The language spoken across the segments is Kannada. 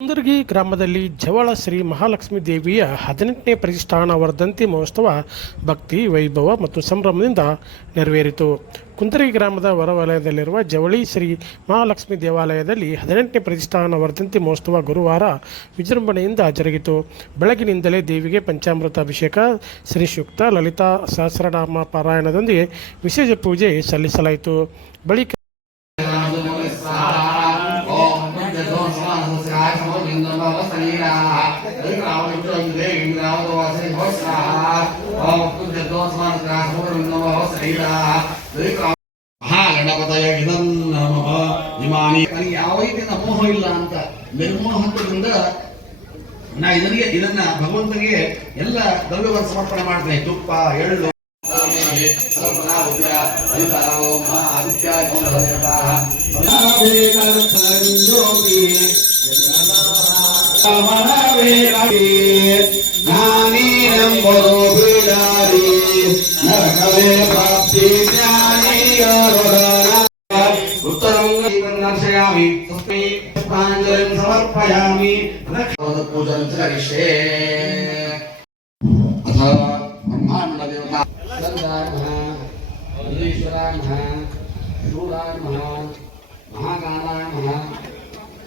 ಕುಂದರ್ಗಿ ಗ್ರಾಮದಲ್ಲಿ ಜವಳ ಶ್ರೀ ಮಹಾಲಕ್ಷ್ಮೀ ದೇವಿಯ 18ನೇ ಪ್ರತಿಷ್ಠಾನ ವರ್ಧಂತಿ ಮಹೋತ್ಸವ ಭಕ್ತಿ ವೈಭವ ಮತ್ತು ಸಂಭ್ರಮದಿಂದ ನೆರವೇರಿತು. ಕುಂದರ್ಗಿ ಗ್ರಾಮದ ಹೊರವಲಯದಲ್ಲಿರುವ ಜವಳಿ ಶ್ರೀ ಮಹಾಲಕ್ಷ್ಮೀ ದೇವಾಲಯದಲ್ಲಿ 18ನೇ ಪ್ರತಿಷ್ಠಾನ ವರ್ಧಂತಿ ಮಹೋತ್ಸವ ಗುರುವಾರ ವಿಜೃಂಭಣೆಯಿಂದ ಜರುಗಿತು. ಬೆಳಗಿನಿಂದಲೇ ದೇವಿಗೆ ಪಂಚಾಮೃತ ಅಭಿಷೇಕ, ಶ್ರೀ ಸೂಕ್ತ, ಲಲಿತಾ ಸಹಸ್ರನಾಮ ಪಾರಾಯಣದೊಂದಿಗೆ ವಿಶೇಷ ಪೂಜೆ ಸಲ್ಲಿಸಲಾಯಿತು. ಬಳಿಕ ಮಹಾಗಣಪತಯ ನಮಃ ಇಮಾನಿ ಯಾವ ರೀತಿಯ ಮೋಹ ಇಲ್ಲ ಅಂತ ನಿರ್ಮೋಹದಿಂದ ನಾ ಇದನ್ನ ಭಗವಂತನಿಗೆ ಎಲ್ಲ ದ್ರವ್ಯವನ್ನು ಸಮರ್ಪಣೆ ಮಾಡ್ತೇನೆ. ತುಪ್ಪ, ಎಳ್ಳು, ಸಮರ್ಪಯಾಮಿ ಪೂಜನ ಕರಿಷ್ಯೆ. ಅಥ ಬ್ರಹ್ಮಾಂಡ ದೇವತಾ ಶೂಲಾಯ ನಮಃ, ಮಹಾಕಾಲಾಯ ನಮಃ,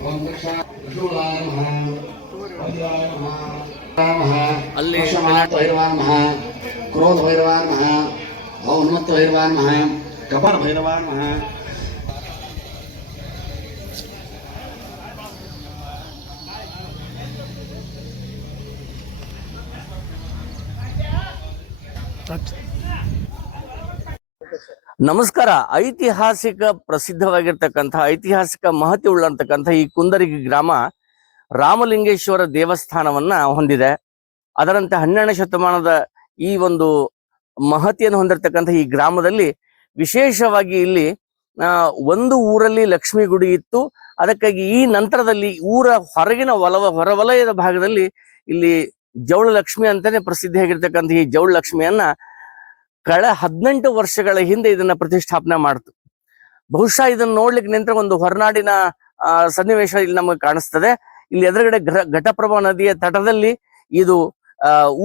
ಓಂ ದಕ್ಷ ಶೂಲಾಯ ನಮಃ, ವಜ್ರಾಯ ನಮಃ, ಅಲ್ಲಿ ಭೈರವಾಯ ನಮಃ, ಕ್ರೋಧ ಭೈರವಾಯ ನಮಃ, ಉನ್ಮತ್ತ ಭೈರವಾಯ ನಮಃ, ಕಪಾಲ ಭೈರವಾಯ ನಮಃ. ನಮಸ್ಕಾರ. ಐತಿಹಾಸಿಕ ಪ್ರಸಿದ್ಧವಾಗಿರ್ತಕ್ಕಂಥ ಐತಿಹಾಸಿಕ ಮಹತ್ವ ಉಳ್ಳಂತಕ್ಕಂಥ ಈ ಕುಂದರ್ಗಿ ಗ್ರಾಮ ರಾಮಲಿಂಗೇಶ್ವರ ದೇವಸ್ಥಾನವನ್ನ ಹೊಂದಿದೆ. ಅದರಂತೆ 12ನೇ ಶತಮಾನದ ಈ ಒಂದು ಮಹತಿಯನ್ನು ಹೊಂದಿರತಕ್ಕಂಥ ಈ ಗ್ರಾಮದಲ್ಲಿ ವಿಶೇಷವಾಗಿ ಇಲ್ಲಿ ಒಂದು ಊರಲ್ಲಿ ಲಕ್ಷ್ಮೀ ಗುಡಿ ಇತ್ತು. ಅದಕ್ಕಾಗಿ ಈ ನಂತರದಲ್ಲಿ ಊರ ಹೊರಗಿನ ಹೊರವಲಯದ ಭಾಗದಲ್ಲಿ ಇಲ್ಲಿ ಜವಳ ಲಕ್ಷ್ಮಿ ಅಂತಾನೆ ಪ್ರಸಿದ್ಧಿಯಾಗಿರ್ತಕ್ಕಂಥ ಈ ಜವಳ ಲಕ್ಷ್ಮಿಯನ್ನ 18 ವರ್ಷಗಳ ಹಿಂದೆ ಇದನ್ನ ಪ್ರತಿಷ್ಠಾಪನೆ ಮಾಡ್ತು. ಬಹುಶಃ ಇದನ್ನ ನೋಡ್ಲಿಕ್ಕೆ ನಿಂತ ಒಂದು ಹೊರನಾಡಿನ ಸನ್ನಿವೇಶ ಇಲ್ಲಿ ನಮಗೆ ಕಾಣಿಸ್ತದೆ. ಇಲ್ಲಿ ಎದುರುಗಡೆ ಘಟಪ್ರಭಾ ನದಿಯ ತಟದಲ್ಲಿ ಇದು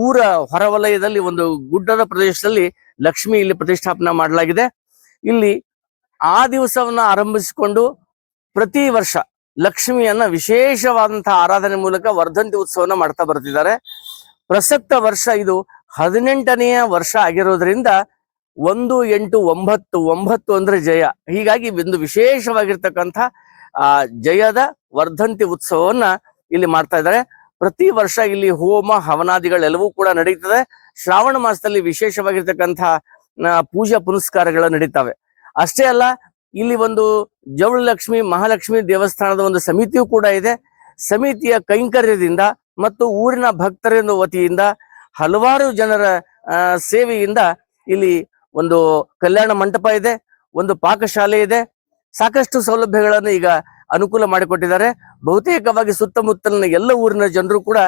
ಊರ ಹೊರವಲಯದಲ್ಲಿ ಒಂದು ಗುಡ್ಡದ ಪ್ರದೇಶದಲ್ಲಿ ಲಕ್ಷ್ಮಿ ಇಲ್ಲಿ ಪ್ರತಿಷ್ಠಾಪನೆ ಮಾಡಲಾಗಿದೆ. ಇಲ್ಲಿ ಆ ದಿವಸವನ್ನ ಆರಂಭಿಸಿಕೊಂಡು ಪ್ರತಿ ವರ್ಷ ಲಕ್ಷ್ಮಿಯನ್ನ ವಿಶೇಷವಾದಂತಹ ಆರಾಧನೆ ಮೂಲಕ ವರ್ಧಂತಿ ಉತ್ಸವನ ಮಾಡ್ತಾ ಬರ್ತಿದ್ದಾರೆ. ಪ್ರಸಕ್ತ ವರ್ಷ ಇದು 18ನೆಯ ವರ್ಷ ಆಗಿರೋದ್ರಿಂದ 1-8-9 ಅಂದ್ರೆ ಜಯ. ಹೀಗಾಗಿ ಒಂದು ವಿಶೇಷವಾಗಿರ್ತಕ್ಕಂಥ ಜಯದ ವರ್ಧಂತಿ ಉತ್ಸವವನ್ನ ಇಲ್ಲಿ ಮಾಡ್ತಾ ಇದ್ದಾರೆ. ಪ್ರತಿ ವರ್ಷ ಇಲ್ಲಿ ಹೋಮ ಹವನಾದಿಗಳೆಲ್ಲವೂ ಕೂಡ ನಡೀತದೆ. ಶ್ರಾವಣ ಮಾಸದಲ್ಲಿ ವಿಶೇಷವಾಗಿರ್ತಕ್ಕಂಥ ಪೂಜಾ ಪುನಸ್ಕಾರಗಳು ನಡೀತವೆ. ಅಷ್ಟೇ ಅಲ್ಲ, ಇಲ್ಲಿ ಒಂದು ಜವಳ ಲಕ್ಷ್ಮಿ ಮಹಾಲಕ್ಷ್ಮಿ ದೇವಸ್ಥಾನದ ಒಂದು ಸಮಿತಿಯೂ ಕೂಡ ಇದೆ. ಸಮಿತಿಯ ಕೈಂಕರ್ಯದಿಂದ ಮತ್ತು ಊರಿನ ಭಕ್ತರ ವತಿಯಿಂದ ಹಲವಾರು ಜನರ ಸೇವೆಯಿಂದ ಇಲ್ಲಿ ಒಂದು ಕಲ್ಯಾಣ ಮಂಟಪ ಇದೆ, ಒಂದು ಪಾಕಶಾಲೆ ಇದೆ, ಸಾಕಷ್ಟು ಸೌಲಭ್ಯಗಳನ್ನು ಈಗ ಅನುಕೂಲ ಮಾಡಿಕೊಟ್ಟಿದ್ದಾರೆ. ಬಹುತೇಕವಾಗಿ ಸುತ್ತಮುತ್ತಲಿನ ಎಲ್ಲ ಊರಿನ ಜನರು ಕೂಡ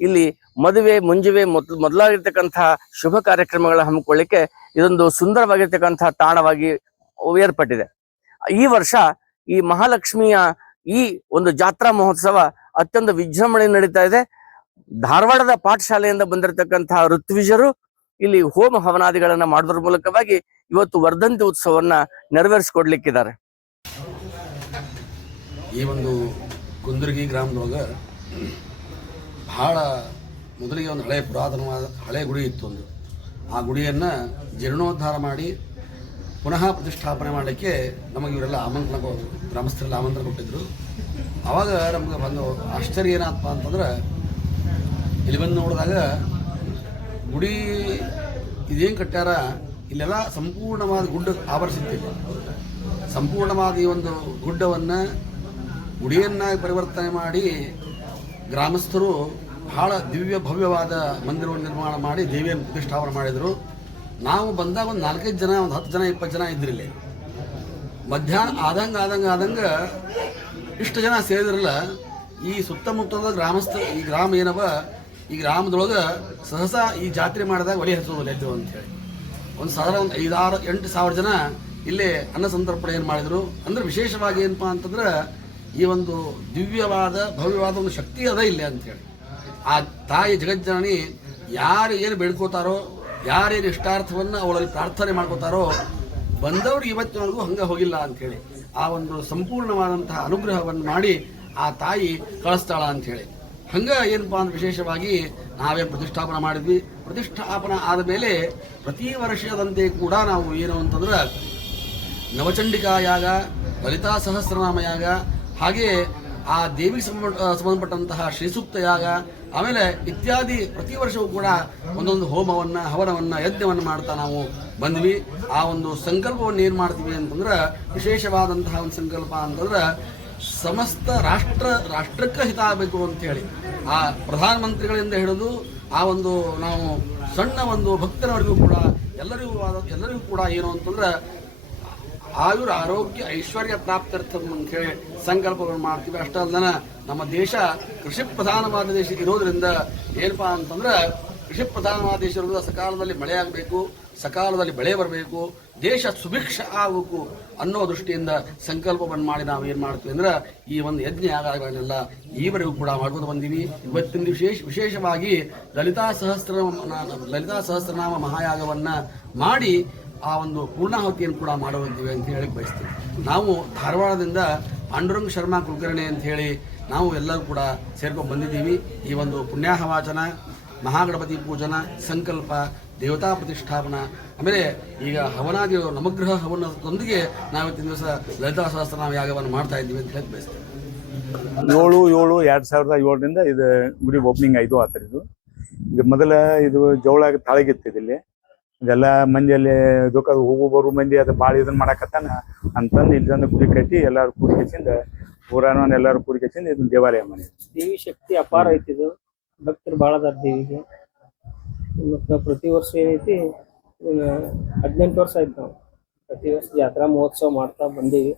ಇಲ್ಲಿ ಮದುವೆ ಮುಂಜುವೆ ಮೊದಲಾಗಿರ್ತಕ್ಕಂಥ ಶುಭ ಕಾರ್ಯಕ್ರಮಗಳ ಹಮ್ಮಿಕೊಳ್ಳಿಕ್ಕೆ ಇದೊಂದು ಸುಂದರವಾಗಿರ್ತಕ್ಕಂಥ ತಾಣವಾಗಿ ಏರ್ಪಟ್ಟಿದೆ. ಈ ವರ್ಷ ಈ ಮಹಾಲಕ್ಷ್ಮಿಯ ಈ ಒಂದು ಜಾತ್ರಾ ಮಹೋತ್ಸವ ಅತ್ಯಂತ ವಿಜೃಂಭಣೆ ನಡೀತಾ ಇದೆ. ಧಾರವಾಡದ ಪಾಠಶಾಲೆಯಿಂದ ಬಂದಿರತಕ್ಕಂತಹ ಋತ್ವಿಜರು ಇಲ್ಲಿ ಹೋಮ ಹವನಾದಿಗಳನ್ನ ಮಾಡೋದ್ರ ಮೂಲಕವಾಗಿ ಇವತ್ತು ವರ್ಧಂತಿ ಉತ್ಸವವನ್ನ ನೆರವೇರಿಸಿಕೊಡ್ಲಿಕ್ಕಿದ್ದಾರೆ. ಈ ಒಂದು ಕುಂದರ್ಗಿ ಗ್ರಾಮದೊಳಗ ಬಹಳ ಮೊದಲಿಗೆ ಒಂದು ಪುರಾತನವಾದ ಹಳೆ ಗುಡಿ ಇತ್ತು. ಆ ಗುಡಿಯನ್ನ ಜೀರ್ಣೋದ್ಧಾರ ಮಾಡಿ ಪುನಃ ಪ್ರತಿಷ್ಠಾಪನೆ ಮಾಡಲಿಕ್ಕೆ ನಮಗೆ ಇವರೆಲ್ಲ ಗ್ರಾಮಸ್ಥರೆಲ್ಲ ಆಮಂತ್ರಣ ಕೊಟ್ಟಿದ್ರು. ಆವಾಗ ನಮ್ಗೆ ಒಂದು ಆಶ್ಚರ್ಯ ಏನಪ್ಪ ಅಂತಂದ್ರೆ, ಇಲ್ಲಿ ಬಂದು ನೋಡಿದಾಗ ಗುಡಿ ಇದೇನು ಕಟ್ಟ್ಯಾರ, ಇಲ್ಲೆಲ್ಲ ಸಂಪೂರ್ಣವಾದ ಗುಡ್ಡ ಆವರಿಸುತ್ತಿಲ್ಲ. ಸಂಪೂರ್ಣವಾದ ಈ ಒಂದು ಗುಡ್ಡವನ್ನು ಗುಡಿಯನ್ನಾಗಿ ಪರಿವರ್ತನೆ ಮಾಡಿ ಗ್ರಾಮಸ್ಥರು ಬಹಳ ದಿವ್ಯ ಭವ್ಯವಾದ ಮಂದಿರವನ್ನು ನಿರ್ಮಾಣ ಮಾಡಿ ದೇವಿಯನ್ನು ಪ್ರತಿಷ್ಠಾಪನೆ ಮಾಡಿದರು. ನಾವು ಬಂದಾಗ ಒಂದು 4-5 ಜನ, ಒಂದು 10 ಜನ 20 ಜನ ಇದ್ರಿಲ್ಲ. ಮಧ್ಯಾಹ್ನ ಆದಂಗೆ ಇಷ್ಟು ಜನ ಸೇರಿದ್ರಲ್ಲ. ಈ ಸುತ್ತಮುತ್ತದ ಗ್ರಾಮಸ್ಥ ಈ ಗ್ರಾಮ ಏನವ, ಈ ಗ್ರಾಮದೊಳಗೆ ಸಹಸಾ ಈ ಜಾತ್ರೆ ಮಾಡಿದಾಗ ಒಲೆ ಹಚ್ಚೋದಿಲ್ಲ ಎದ್ದು ಅಂತೇಳಿ ಒಂದು ಸಾಧಾರಣ 5-6-8 ಸಾವಿರ ಜನ ಇಲ್ಲೇ ಅನ್ನ ಸಂತರ್ಪಣೆ ಏನು ಮಾಡಿದರು. ಅಂದ್ರೆ ವಿಶೇಷವಾಗಿ ಏನಪ್ಪಾ ಅಂತಂದ್ರೆ ಈ ಒಂದು ದಿವ್ಯವಾದ ಭವ್ಯವಾದ ಒಂದು ಶಕ್ತಿ ಅದ ಇಲ್ಲಿ ಅಂತೇಳಿ. ಆ ತಾಯಿ ಜಗಜ್ಜನನಿ ಯಾರು ಏನು ಬೇಡ್ಕೋತಾರೋ, ಯಾರೇನು ಇಷ್ಟಾರ್ಥವನ್ನು ಅವಳಲ್ಲಿ ಪ್ರಾರ್ಥನೆ ಮಾಡ್ಕೋತಾರೋ, ಬಂದವರು ಇವತ್ತಿನವರೆಗೂ ಹಂಗೆ ಹೋಗಿಲ್ಲ ಅಂಥೇಳಿ ಆ ಒಂದು ಸಂಪೂರ್ಣವಾದಂತಹ ಅನುಗ್ರಹವನ್ನು ಮಾಡಿ ಆ ತಾಯಿ ಕಳಿಸ್ತಾಳ ಅಂಥೇಳಿ. ಹಂಗೆ ಏನಪ್ಪ ಅಂದ್ರೆ ವಿಶೇಷವಾಗಿ ನಾವೇ ಪ್ರತಿಷ್ಠಾಪನೆ ಮಾಡಿದ್ವಿ. ಪ್ರತಿಷ್ಠಾಪನೆ ಆದ ಮೇಲೆ ಪ್ರತಿ ವರ್ಷದಂತೆ ಕೂಡ ನಾವು ಏನು ಅಂತಂದ್ರೆ ನವಚಂಡಿಕಾ ಯಾಗ, ಲಲಿತಾ ಸಹಸ್ರನಾಮ ಯಾಗ, ಹಾಗೆ ಆ ದೇವಿಗೆ ಸಂಬಂಧಪಟ್ಟಂತಹ ಶ್ರೀಸೂಕ್ತ ಯಾಗ, ಆಮೇಲೆ ಇತ್ಯಾದಿ ಪ್ರತಿ ವರ್ಷವೂ ಕೂಡ ಒಂದೊಂದು ಹೋಮವನ್ನು, ಹವನವನ್ನು, ಯಜ್ಞವನ್ನು ಮಾಡ್ತಾ ನಾವು ಬಂದ್ವಿ. ಆ ಒಂದು ಸಂಕಲ್ಪವನ್ನು ಏನು ಮಾಡ್ತೀವಿ ಅಂತಂದ್ರೆ ವಿಶೇಷವಾದಂತಹ ಒಂದು ಸಂಕಲ್ಪ ಅಂತಂದ್ರೆ ಸಮಸ್ತ ರಾಷ್ಟ್ರಕ್ಕೆ ಹಿತ ಆಗಬೇಕು ಅಂತೇಳಿ ಆ ಪ್ರಧಾನಮಂತ್ರಿಗಳಿಂದ ಹಿಡಿದು ಆ ಒಂದು ನಾವು ಸಣ್ಣ ಒಂದು ಭಕ್ತರವರೆಗೂ ಕೂಡ ಎಲ್ಲರಿಗೂ ಕೂಡ ಏನು ಅಂತಂದ್ರೆ ಆಯುರ್ ಆರೋಗ್ಯ ಐಶ್ವರ್ಯ ಪ್ರಾಪ್ತ್ಯರ್ಥಂ ಅಂತ ಹೇಳಿ ಸಂಕಲ್ಪವನ್ನು ಮಾಡ್ತೀವಿ. ಅಷ್ಟೇ ಅಲ್ಲದೆ ನಮ್ಮ ದೇಶ ಕೃಷಿ ಪ್ರಧಾನವಾದ ದೇಶ ಇರೋದ್ರಿಂದ ಏನಪ್ಪಾ ಅಂತಂದ್ರೆ ಕೃಷಿ ಪ್ರಧಾನವಾದ ದೇಶ ಇರೋದ್ರಿಂದ ಸಕಾಲದಲ್ಲಿ ಮಳೆ ಆಗಬೇಕು, ಸಕಾಲದಲ್ಲಿ ಬೆಳೆ ಬರಬೇಕು, ದೇಶ ಸುಭಿಕ್ಷ ಆಗಬೇಕು ಅನ್ನೋ ದೃಷ್ಟಿಯಿಂದ ಸಂಕಲ್ಪವನ್ನು ಮಾಡಿ ನಾವು ಏನು ಮಾಡ್ತೀವಿ ಅಂದ್ರೆ ಈ ಒಂದು ಯಜ್ಞ ಯಾಗಗಳನ್ನೆಲ್ಲ ಈವರೆಗೂ ಕೂಡ ಮಾಡ್ಕೊಂಡು ಬಂದೀವಿ. ಇವತ್ತಿನ ವಿಶೇಷವಾಗಿ ಲಲಿತಾ ಸಹಸ್ರನಾಮ ಮಹಾಯಾಗವನ್ನು ಮಾಡಿ ಆ ಒಂದು ಪೂರ್ಣಾಹುತಿಯನ್ನು ಕೂಡ ಮಾಡುವಂತೀವಿ ಅಂತ ಹೇಳಿ ಬಯಸ್ತೀವಿ. ನಾವು ಧಾರವಾಡದಿಂದ ಪಾಂಡುರಂಗ ಶರ್ಮಾ ಕುಲಕರ್ಣಿ ಅಂತ ಹೇಳಿ ನಾವು ಎಲ್ಲರೂ ಕೂಡ ಸೇರ್ಕೊಂಡು ಬಂದಿದ್ದೀವಿ. ಈ ಒಂದು ಪುಣ್ಯಾಹವಾಚನ, ಮಹಾಗಣಪತಿ ಪೂಜನ, ಸಂಕಲ್ಪ, ದೇವತಾ ಪ್ರತಿಷ್ಠಾಪನಾ, ಆಮೇಲೆ ಈಗ ಹವನಾದಿ ನವಗ್ರಹ ಹವನದೊಂದಿಗೆ ನಾವಿತ್ತಿನ ದಿವಸ ಲಲಿತಾ ಸಹಸ್ರನಾಮ ಯಾಗವನ್ನು ಮಾಡ್ತಾ ಇದ್ದೀವಿ ಅಂತ ಹೇಳಿ ಬಯಸ್ತೀವಿ. 7/7/2007 ಇದು ಗುಡಿ ಓಪನಿಂಗ್ ಆಯಿತು. ಆ ಥರ ಇದು ಮೊದಲ ಇದು ಜವಳ ತಾಳಿಗಿತ್ತು ಇಲ್ಲಿ. ಇದೆಲ್ಲ ಮಂದಿಯಲ್ಲಿ ಇದಕ್ಕೆ ಹೋಗು ಬರು ಮಂದಿ ಅದು ಭಾಳ ಇದನ್ನ ಮಾಡಕತ್ತಾನ ಅಂತಂದು ಇಲ್ಲೊಂದು ಗುಡಿ ಕಟ್ಟಿ ಎಲ್ಲರೂ ಕೂಡಿ ಕಚ್ಚಿಂದ ಪುರಾಣ ಎಲ್ಲರೂ ಕೂಡಿ ಕಚ್ಚಿಂದ ಇದನ್ನ ದೇವಾಲಯ ಮಾಡಿ. ದೇವಿ ಶಕ್ತಿ ಅಪಾರ ಐತಿ. ಇದು ಭಕ್ತರು ಭಾಳ ಅದಾರ ದೇವಿಗೆ. ಮತ್ತು ಪ್ರತಿ ವರ್ಷ ಏನೈತಿ 18 ವರ್ಷ ಆಯ್ತು ನಾವು ಪ್ರತಿ ವರ್ಷ ಜಾತ್ರಾ ಮಹೋತ್ಸವ ಮಾಡ್ತಾ ಬಂದೀವಿ.